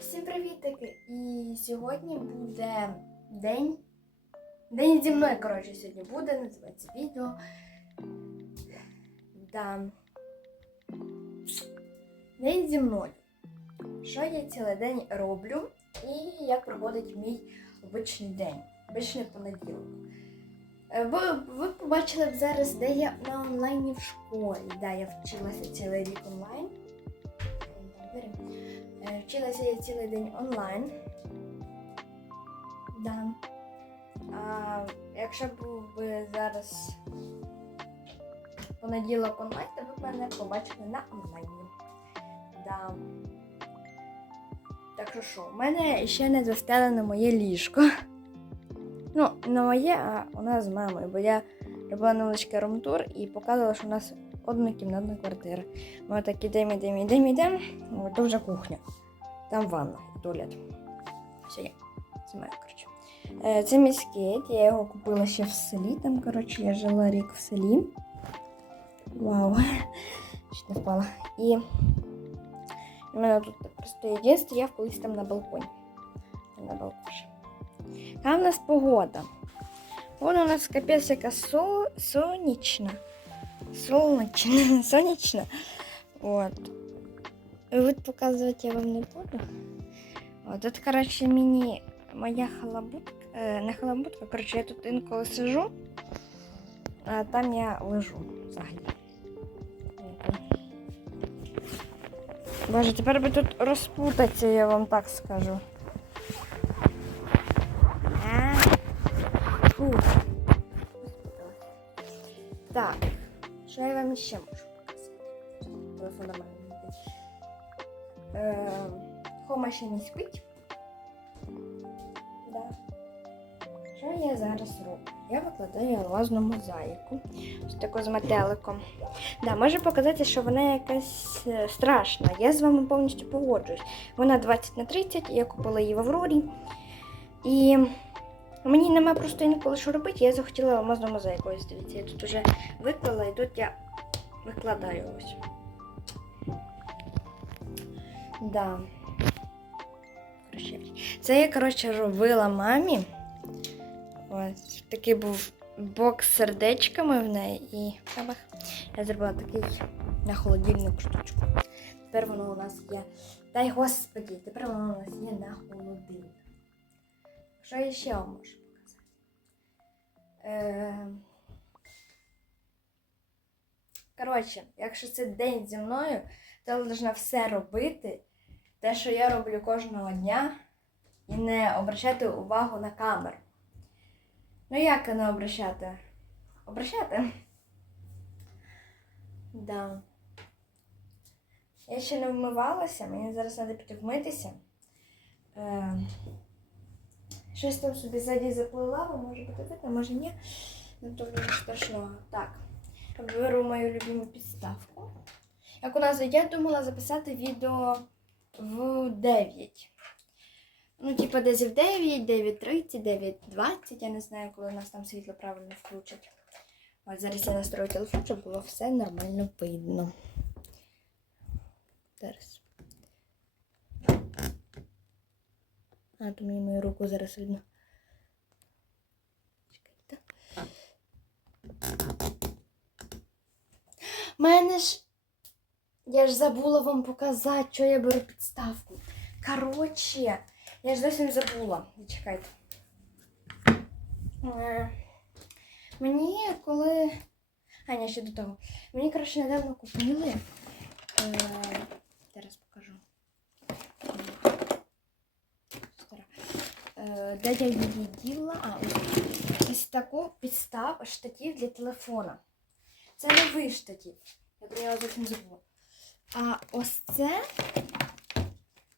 Всім привітики! І сьогодні буде день. День зі мною, коротше, сьогодні буде, називається відео. Да. День зі мною. Що я цілий день роблю і як проходить мій обичний день, обичний понеділок. Е, Ви, ви побачили б зараз, де я на онлайні в школі. Да, я вчилася цілий рік онлайн. Е, Вчилася я цілий день онлайн. Да. А якщо б ви зараз понеділок онлайн, то ви б мене побачили на онлайні. Да. Так що що, у мене ще не застелене моє ліжко. Ну, не моє, а у нас з мамою, бо я робила невеличкий румтур і показувала, що у нас однокімнатна квартира. Ми так ідемо, ідемо, ідемо, ідемо. То вже кухня. Там ванна і туалет. Все, я знімаю, коротше. Е, Це мій скейт, я його купила ще в селі. Там, коротше, я жила рік в селі. Вау. Чуть не впала. І у мене тут просто один стояв колись там на балконі. Там на балконі. Яка в нас погода? Погода у нас капець яка сол... сонячна. Солнечна, сонячна. От. Вид показувати я вам не буду. От, тут, коротше, мені моя халабутка, е, не халабутка, коротше, я тут інколи сижу, а там я лежу взагалі. Боже, тепер би тут розпутатися, я вам так скажу. Фу. Так, що я вам ще можу показати? Телефон до Хома ще не спить. Да. Що я зараз роблю? Я викладаю алмазну мозаїку. Ось таку з метеликом. Да, можу показати, що вона якась е, страшна. Я з вами повністю погоджуюсь. Вона 20 на 30, я купила її в Аврорі. І мені нема просто інколи що робити, я захотіла алмазну мозаїку. Ось дивіться, я тут вже виклала і тут я викладаю ось. Да. Це я, коротше, робила мамі. Ось такий був бокс з сердечками в неї і бабах. Я зробила такий на холодильник штучку. Тепер воно у нас є. Дай господі, тепер воно у нас є на холодильник. Що я ще вам можу показати? Е... Коротше, якщо це день зі мною, то я повинна все робити, те, що я роблю кожного дня, і не обращати увагу на камеру. Ну як не обращати? Обращати? Да. Я ще не вмивалася, мені зараз треба піти вмитися. Е, щось там собі ззаді заплила, ви може бути видно, може ні. Ну то вже страшного. Так. Беру мою любиму підставку. Як у нас я думала записати відео в 9. Ну, типа десь в 9, 9.30, 9.20. Я не знаю, коли у нас там світло правильно включать. От зараз я настрою телефон, щоб було все нормально видно. Зараз. А, то мені мою руку зараз видно. Чекайте. У Мене ж. Я ж забула вам показати, що я беру підставку. Коротше, я ж зовсім забула. Чекайте. Е, Мені коли. А, ні, ще до того. Мені, коротше, недавно купили. Е, Зараз покажу. Е, Де я її діла? А. Ось таку підстав штатів для телефона. Це новий штатів. Я про нього зовсім забула. А ось це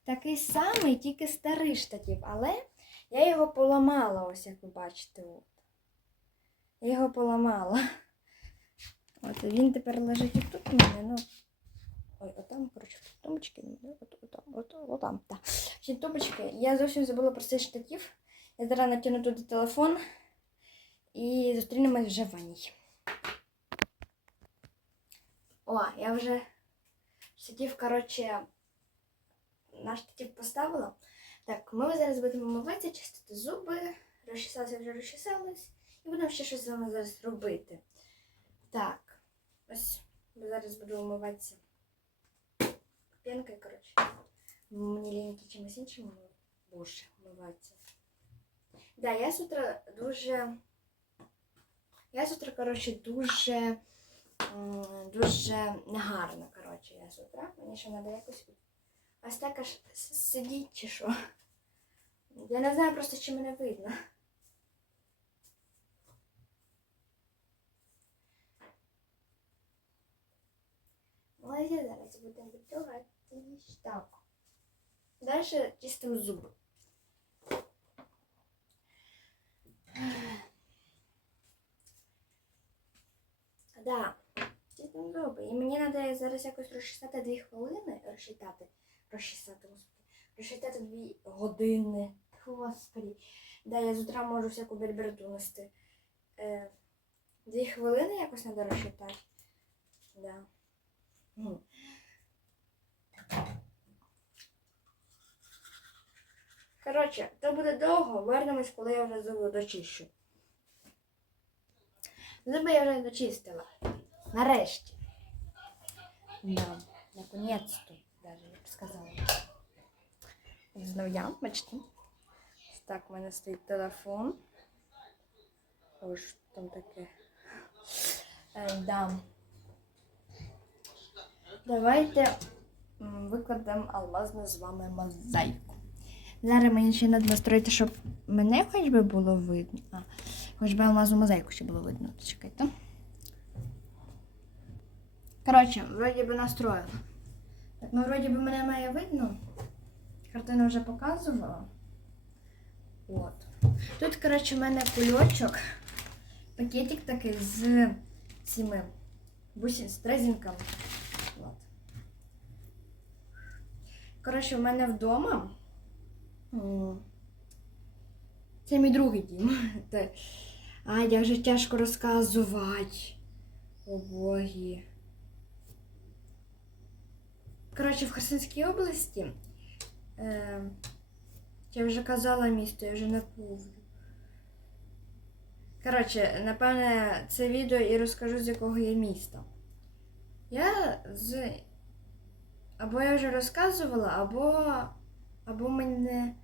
такий самий, тільки старий штатів, але я його поламала, ось як ви бачите. От. Я його поламала. От він тепер лежить отут у мене, ну. Ой, отам, коротше, в тумбочці, ну, от, от, от, от, отам, так. Ще тумбочки. Я зовсім забула про цей штатів. Я зараз натягну туди телефон і зустрінемось вже в ванній. О, я вже сидів, коротше, на штатів поставила. Так, ми зараз будемо миватися, чистити зуби, розчесалися, вже розчесались, і будемо ще щось з вами зараз робити. Так, ось ми зараз буду вмиватися пенкою, коротше. Мені ліньки чимось іншим боже, вмиватися. Да, я з дуже. Я з коротше, дуже. М, Дуже негарно, коротше, я з утра. Мені ще треба якось ось так аж сидіть чи що. Я не знаю просто, чи мене видно. Ось я зараз будемо готувати так. Далі чистимо зуби. Да, чистимо зуби. І мені треба зараз якось розчесати дві хвилини, розчитати, розчесати, господи, розчитати дві години. Господи. Да, я з утра можу всяку бельберду нести. Е, дві хвилини якось треба розчитати. Да. Ну. Коротше, то буде довго, вернемось, коли я вже зуби дочищу. Зуби я вже дочистила. Нарешті. Да, наконец-то, даже я б сказала. Знову я, бачите. Так, в мене стоїть телефон. Ось там таке. Е, да. Давайте викладемо алмазну з вами мозаїку. Зараз мені ще треба настроїти, щоб мене хоч би було видно. А, хоч би алмазну мозаїку ще було видно. Чекайте. Коротше, вроді би настроїла. Ну вроді би мене має видно. Картину вже показувала. От. Тут, коротше, в мене кульочок. Пакетик такий з цими бусин, з резинками. От. Коротше, в мене вдома. Це мій другий дім. Це- А, як же тяжко розказувати. О боги. Коротше, в Херсонській області. Е, я вже казала місто, я вже не помню. Коротше, напевне, це відео і розкажу, з якого я міста. Я з. Або я вже розказувала, або. Або мене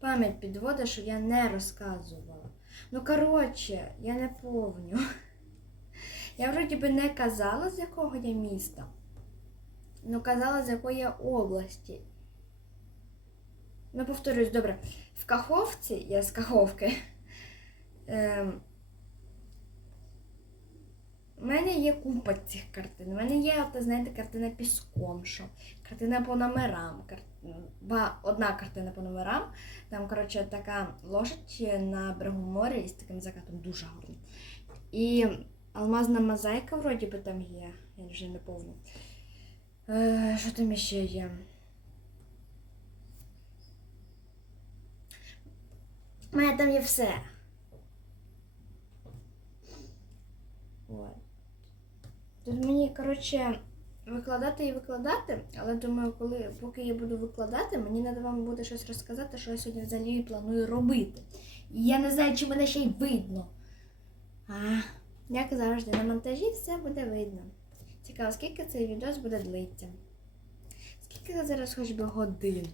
пам'ять підводить, що я не розказувала. Ну, коротше, я не помню. Я вроді би не казала, з якого я міста. Ну, казала, з якої області. Ну, повторюсь, добре. В Каховці, я з Каховки. Ем, у мене є купа цих картин. У мене є, от, знаєте, картина піском, що картина по номерам. Кар... Одна картина по номерам. Там, коротше, така лошадь на берегу моря із таким закатом дуже гарно. І алмазна мозаїка вроді би там є. Я вже не помню. Е, що там ще є? У мене там є все. Тут мені, коротше, викладати і викладати, але думаю, коли, поки я буду викладати, мені треба вам буде щось розказати, що я сьогодні взагалі планую робити. І я не знаю, чи мене ще й видно. А, як завжди, на монтажі все буде видно. Цікаво, скільки цей відос буде длиться. Скільки зараз хоч би годин?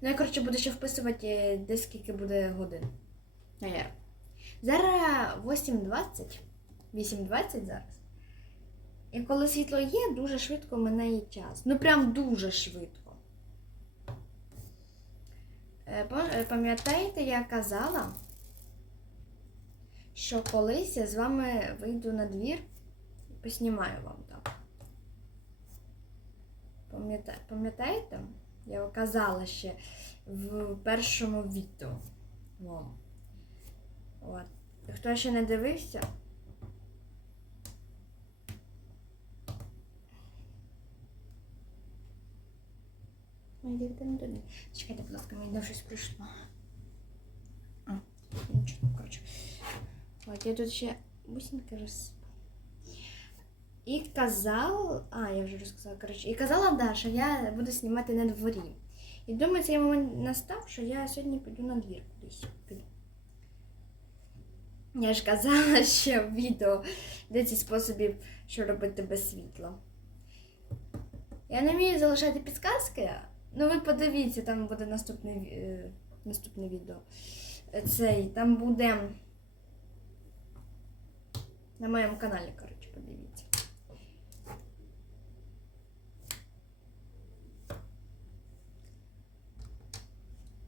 Ну, я, коротше, буду ще вписувати, е, де скільки буде годин. Наверно. Зараз 8.20. 8.20 зараз. І коли світло є, дуже швидко минає час. Ну прям дуже швидко. Е, е, Пам'ятаєте, я казала, що колись я з вами вийду на двір поснімаю вам. Пам'ята- Пам'ятаєте? Я казала ще в першому відео вам. От. Хто ще не дивився, де там туди? Чекайте, будь ласка, мені щось прийшло. А, нічого, коротше. От, я тут ще бусинки роз... І казала, а, я вже розказала, коротше, і казала, да, що я буду знімати на дворі. І думаю, цей момент настав, що я сьогодні піду на двір кудись. Піду. Я ж казала ще в відео 10 способів, що робити без світла. Я не вмію залишати підказки, ну ви подивіться, там буде наступне, е, наступне відео. Цей, там буде на моєму каналі, коротше, подивіться.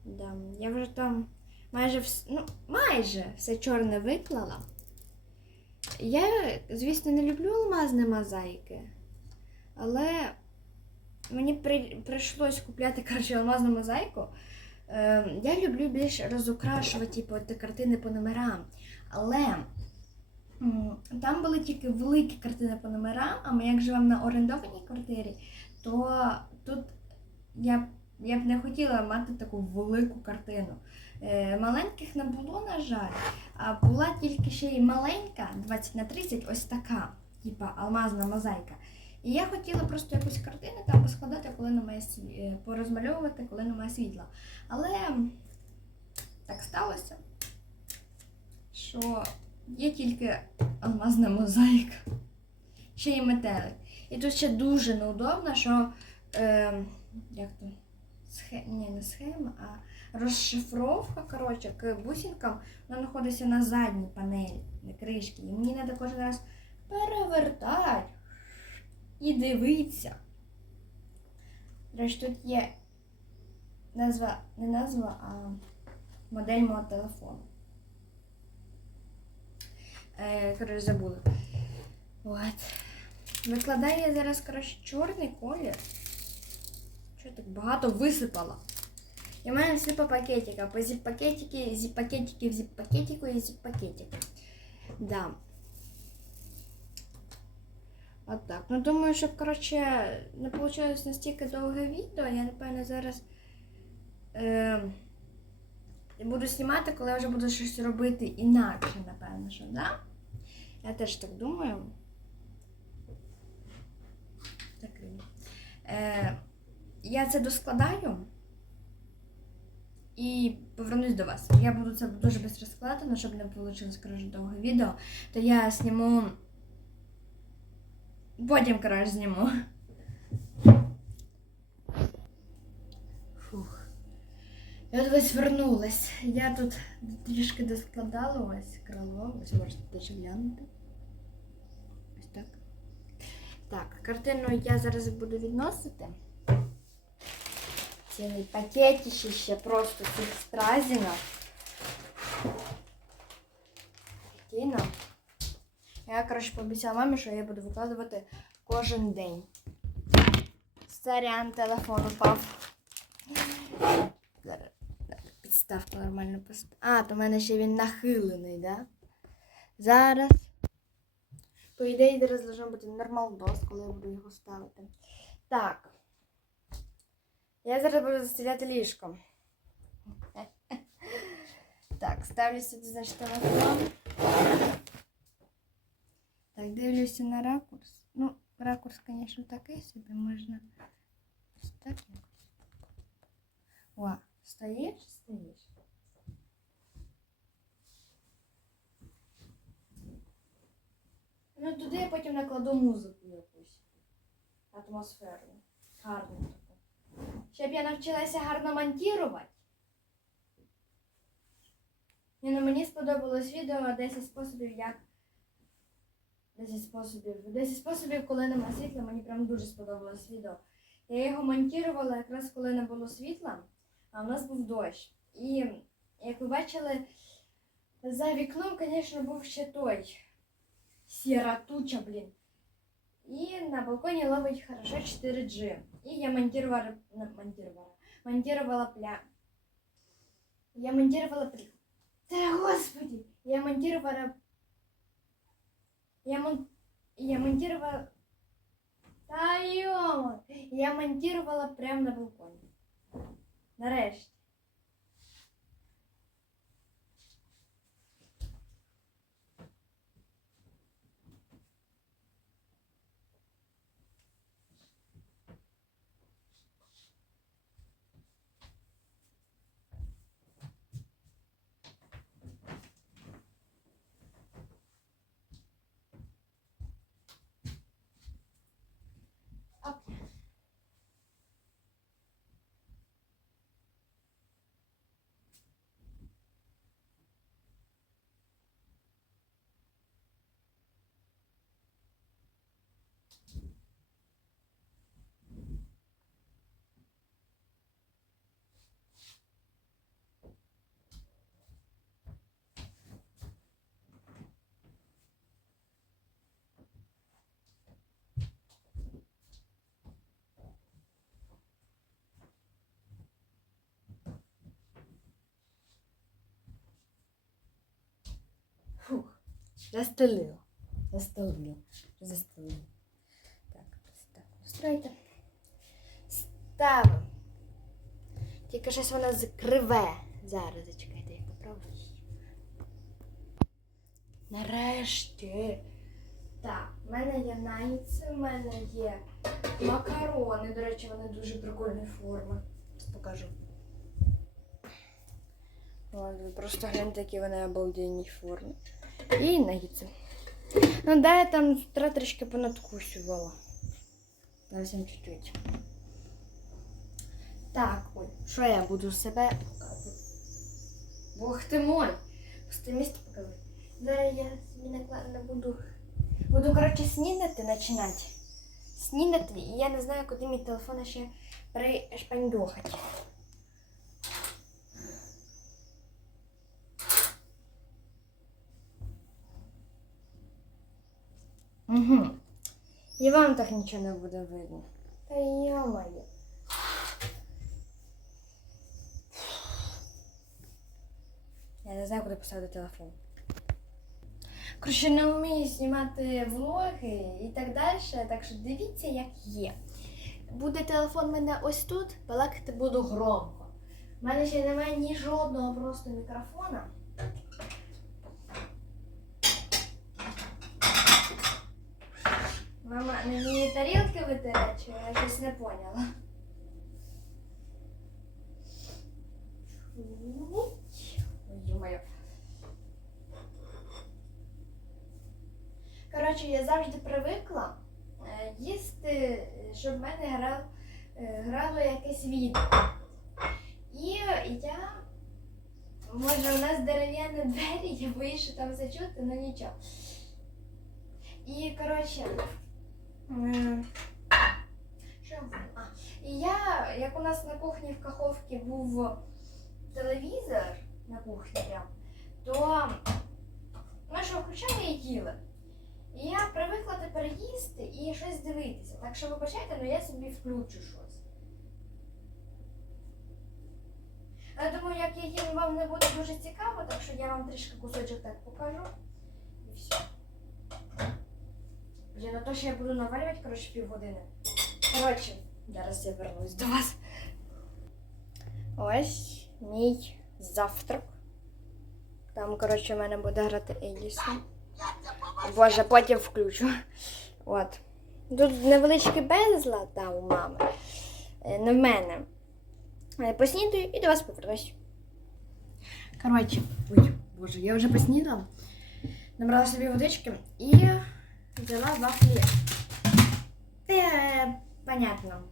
Да, я вже там майже вс... ну, майже все чорне виклала. Я, звісно, не люблю алмазні мозаїки, але мені при... прийшлось купляти коротше, алмазну мозаїку. Е, я люблю більш розукрашувати типу, ті картини по номерам. Але там були тільки великі картини по номерам, а ми як живемо на орендованій квартирі, то тут я, я б не хотіла мати таку велику картину. Е, маленьких не було, на жаль, а була тільки ще й маленька, 20 на 30, ось така, типа алмазна мозаїка. І я хотіла просто якусь картину там поскладати, коли немає сві- е, порозмальовувати, коли немає світла. Але так сталося, що є тільки алмазна мозаїка, ще й метелик. І тут ще дуже неудобно, що е, як то, схе... Ні, не схема, а розшифровка, коротше, к бусинкам, вона знаходиться на задній панелі, на кришці. І мені треба кожен раз перевертати і дивитися. Речі, тут є назва, не назва, а модель мого телефону. Е, коротше, забула. От. Викладаю я зараз, коротше, чорний колір. Що так багато висипала? І в мене все по пакетикам. По зіп-пакетики, зіп-пакетики зіп-пакетику і зіп-пакетик. Да. От так. Ну думаю, щоб, коротше, не вийшло настільки довге відео, я напевно зараз е, буду знімати, коли я вже буду щось робити інакше, напевно, що, да? Я теж так думаю. Так. Е, я це доскладаю і повернусь до вас. Я буду це дуже швидко складати, щоб не вийшло, коротше, довге відео, то я зніму. Потім, коротше, зніму. Фух. Я от ось вернулась. Я тут трішки доскладала ось крило. Ось можете теж глянути. Ось так. Так, картину я зараз буду відносити. Цілий пакетище ще просто цих стразінок. Картина. Я, коротше, пообіцяла мамі, що я буду викладувати кожен день. Сорян, телефон упав. Підставку нормально поставлю. А, то в мене ще він нахилений, да? Зараз. По ідеї, зараз должен бути нормалдос, коли я буду його ставити. Так. Я зараз буду застеляти ліжко. Так, ставлю сюди, значить, телефон. Так, дивлюся на ракурс. Ну, ракурс, звісно, такий собі можна. Ось так якось. О, стоїш? Стоїш. Ну, туди я потім накладу музику якусь. Атмосферну. Гарну таку. Щоб я навчилася гарно монтувати. Ні, ну мені сподобалось відео 10 способів, як 10 способів. 10 способів, коли нема світла, мені прям дуже сподобалось відео. Я його монтувала якраз коли не було світла, а в нас був дощ. І як ви бачили, за вікном, звісно, був ще той сіра туча, блін. І на балконі ловить хорошо 4G. І я монтувала, не, монтувала, монтувала пля... Я монтувала пля... Та господи! Я монтувала я, мон... я монтировала... Та йома! Я монтировала прямо на балконі. Нарешті. Застелила. Застелила. Застелила. Так, так. Настройте. Ставимо. Тільки щось вона закриве. Зараз зачекайте, я поправлю. Нарешті. Так, в мене є найці, в мене є макарони. До речі, вони дуже прикольної форми. Покажу. Ви просто гляньте, які вони обалденні форми. І найці. Ну, да, я там тра трішки понадкусювала. Зовсім чуть-чуть. Так, ой, що я буду себе показувати? Бог ти мой! Пусте місце показати. Зараз я собі накладно буду. Буду, коротше, снідати починати. Снідати, і я не знаю, куди мій телефон ще пришпандюхати. Угу. І вам так нічого не буде видно. Та йо-моє. Я не знаю, куди поставити телефон. Коротше, не вмію знімати влоги і так далі, так що дивіться, як є. Буде телефон в мене ось тут, балакати буду громко. У мене ще немає ні жодного просто мікрофона. Мама на мені тарілки витирає, чи я щось не поняла. Ой. Коротше, я завжди привикла е, їсти, щоб в мене грав, е, грало якесь відео. І я, може, у нас дерев'яні двері, я боюсь, що там зачути, але нічого. І, коротше, І я, як у нас на кухні в Каховці був телевізор на кухні прям, то ми що включали і їли. І я привикла тепер їсти і щось дивитися. Так що вибачайте, але я собі включу щось. Я думаю, як я їм вам не буде дуже цікаво, так що я вам трішки кусочок так покажу. І все. Блін, на то, що я буду навалювати, коротше, півгодини. Коротше, зараз я вернусь до вас. Ось мій завтрак. Там, коротше, в мене буде грати Едісон. Боже, потім включу. От. Тут невеличкий безлад да, у мами. Е, Не в мене. Е, Поснідаю і до вас повернусь. Коротше, ой, боже, я вже поснідала. Набрала собі водички і взяла вафлі. Е, понятно.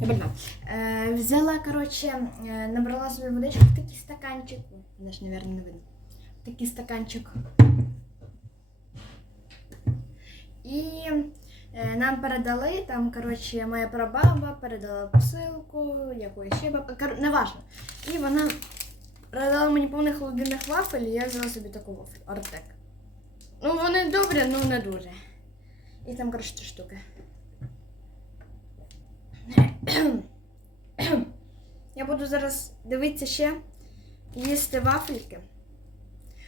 Я больна. Е, взяла, коротше, е, набрала собі водичку в такий стаканчик. Ж, мабуть, не видно. В такий стаканчик. І е, нам передали, там, коротше, моя прабаба передала посилку, якоїсь ще баба. Не важно. І вона передала мені повних холодильних вафель, і я взяла собі таку вафлю. Артек. Ну, вони добрі, ну не дуже. І там, коротше, три штуки. Я буду зараз дивитися ще, їсти вафельки,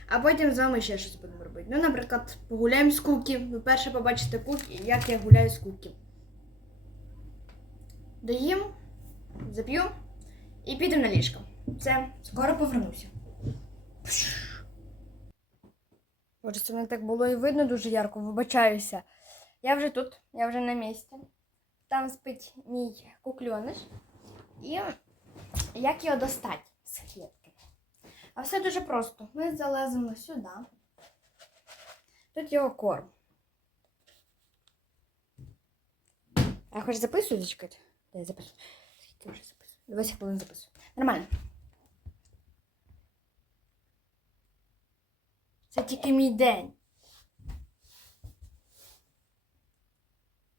а потім з вами ще щось будемо робити. Ну, наприклад, погуляємо з кукі. Ви перше побачите кукі, як я гуляю з кукі. Доїм, зап'ю і підемо на ліжко. Все, скоро повернуся. Боже, це не так було і видно дуже ярко, вибачаюся. Я вже тут, я вже на місці. Там спить мій кукльониш. І як його достати з клітки? А все дуже просто. Ми залазимо сюди. Тут його корм. А хоч записую, зачекайте? Де записую? Скільки вже записую? 20 хвилин записую. Нормально. Це тільки мій день.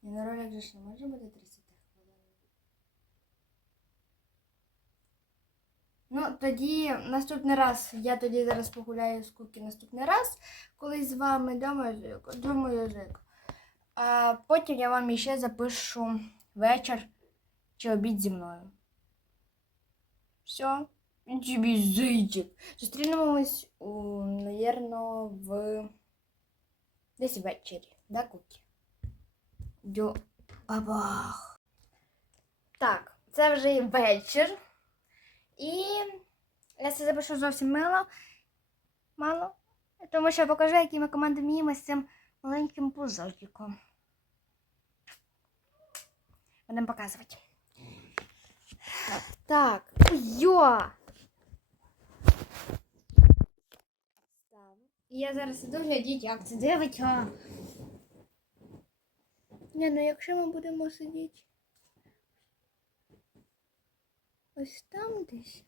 І на ролик же ж не може бути 30 хвилин. Ну, тоді наступний раз, я тоді зараз погуляю з куки наступний раз, коли з вами дома язик, язик. А потім я вам іще запишу вечір чи обід зі мною. Все, Тобі зайчик. Зустрінемось, у, навірно, в десь ввечері. Да, Кукі? Дьо. Бабах. Так, це вже і вечір. І я це запишу зовсім мало. Мало. Тому що я покажу, які ми команди вміємо з цим маленьким пузатиком. Будемо показувати. Так, йо! Я зараз іду глядіть, як це дивиться. Ні, ну якщо ми будемо сидіти. Ось там десь.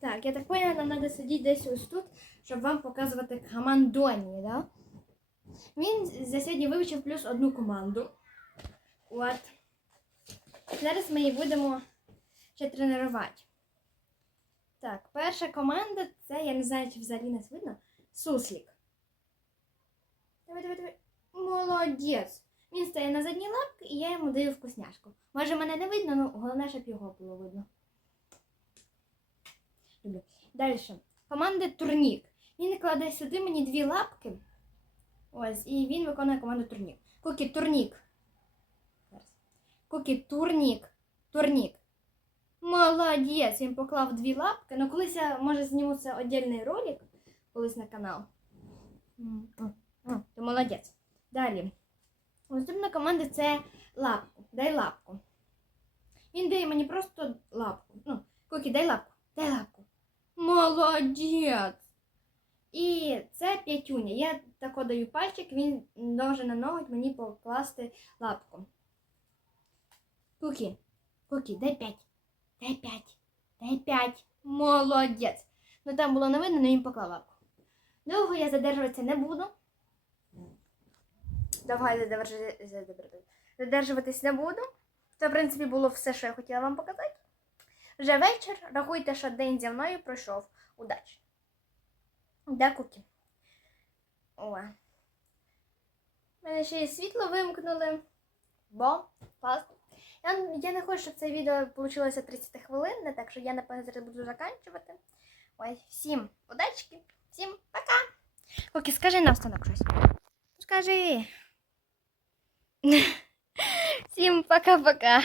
Так, я так поняла, нам треба сидіти десь ось тут, щоб вам показувати командоні, да? Він за сьогодні вивчив плюс одну команду. От. Зараз ми її будемо ще тренувати. Так, перша команда це, я не знаю, чи взагалі нас видно. Суслік. Давай, давай, давай. Молодець. Він стає на задні лапки і я йому даю вкусняшку. Може, мене не видно, але головне, щоб його було видно. Далі. Команда турнік. Він кладе сюди мені дві лапки. Ось, і він виконує команду турнік. Кукі турнік. Кукі турнік. Турнік. Молодець! Він поклав дві лапки. Ну, колись я, може, зніму це окремий ролик колись на канал. М, Ти молодець. Далі. Наступна команда це лапку. Дай лапку. Він дає мені просто лапку. Ну, Кукі, дай лапку. Дай лапку. Молодець. І це п'ятюня. Я тако даю пальчик, він должен на ноготь мені покласти лапку. Кукі, Кукі, дай п'ять. Дай п'ять. Дай п'ять. Молодець. Ну там було не видно, але він поклав лапку. Довго я задержуватися не буду. Довго я задержу- задержу- задержуватись не буду. Це, в принципі, було все, що я хотіла вам показати. Вже вечір. Рахуйте, що день зі мною пройшов. Удачі. Да, Кукі. О. Мене ще і світло вимкнули. Бо пас. Я, я не хочу, щоб це відео вийшло 30 хвилин, так що я, напевно, зараз буду заканчувати. Ой, всім удачки, всім пока. Кукі, скажи на останок щось. Скажи. Всім пока-пока.